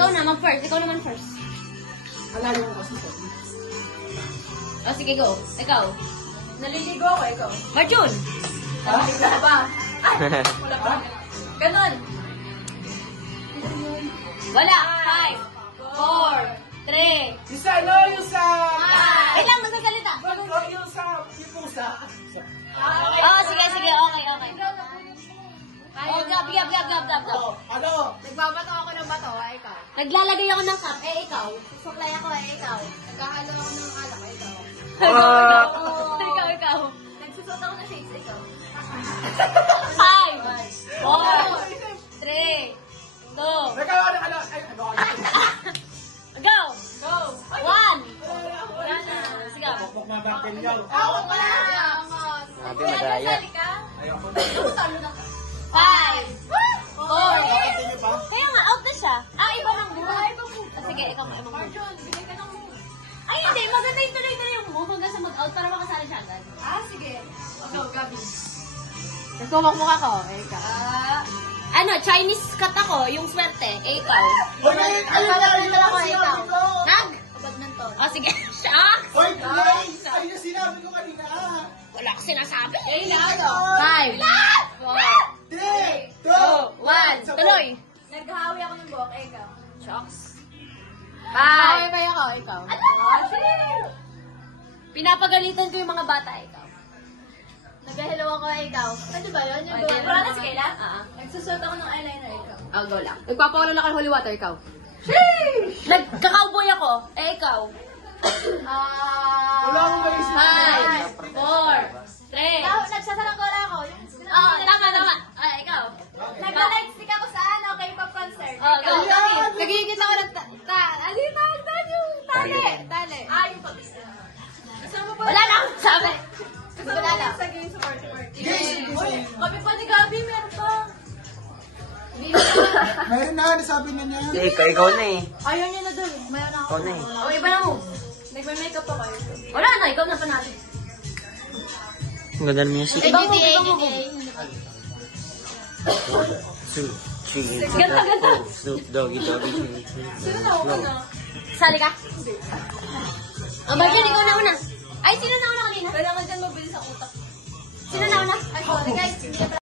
Ikaw naman first. Ikaw naman first. Alala mo kasi. O, sige, go. Ikaw. Naliligo ako, ikaw. Marjun! Wala ba? Ay, wala ba? Ganon. Wala. 5, 4, 3. Isa, no, yung sa... Ilang magsasalita? Yung sa... Yung pusa. Oh, sige. Okay. Oh, gab. Ano? Nagbabato ako ng bato, ikaw. Naglalagay ako ng cup. Ikaw. Suklay ako, ikaw. Nagkahalo ako ng alak, ikaw. Ikaw. Nagsusot ako ng shades, ikaw. 5, 4, 3, 2, Nagkawa ng ano? Ay, ano? go! Go! 1! Wala na. Sige. Bakbak na bakil nyo. Ako pala. Sabi madaya. Ayoko. 5, 4. Bakit pa? Kaya nga, out na siya. Iba ng buhay. Sige, ikaw mo. Marjon, bigay ka ng move. Ay, hindi. Maganda yung tuloy-tuloy yung move hanggang sa mag-out para makasali siya agad. Sige. Go, Gabi. Nagkumakmuk ako. Ikaw. Chinese cut ako. Yung swerte. Ikaw. Hoy, ayun na ako, ikaw. Nag? Badminton. Sige. Shock! Hoy, play! Ayun yung sinabi ko kanina. Wala ko sinasabi. 5, 3, 2, 1. Tuloy. Naghahawi ako ng buhok, ikaw. Shocks. 5. ako, ikaw. Pinapagalitan ko yung mga bata. Ikaw. Nag-hello ako, ikaw. Ano ba yun? Yung Okay, wala na si Kayla? Nagsusot ako ng eyeliner, ikaw. Go lang. Nagpapawala lang kay Holy Water. Ikaw. Nagkakauboy ako. Ikaw. Wala akong maisip. 5, 4, 3. Nagsasaranggola ako. Tama. Ikaw. Nagla-light stick ako sa kay pop concert. Go. Nagigit ako ng ano yung tawag doon? Yung tali. Yung pop kasama pa. Wala lang. Sabi. Wala lang. Sa game sa party. Kami pa ni Gabi, meron pa. Meron na, nasabi na niya. Ikaw na eh. Ayaw niya na doon. Mayroon ako. Ikaw na eh. Iba na mo. Nagme-makeup ako. Wala na. Ikaw na pa natin. Ang ganda ng music. AGDA. Ganda. Snoop Doggy. Sino na ako na? Sali ka? Marjun, ikaw na una. Ay, sino na una kanina? Kailangan dyan mabilis ang utak. Sino na una? Ay, sorry guys. Hindi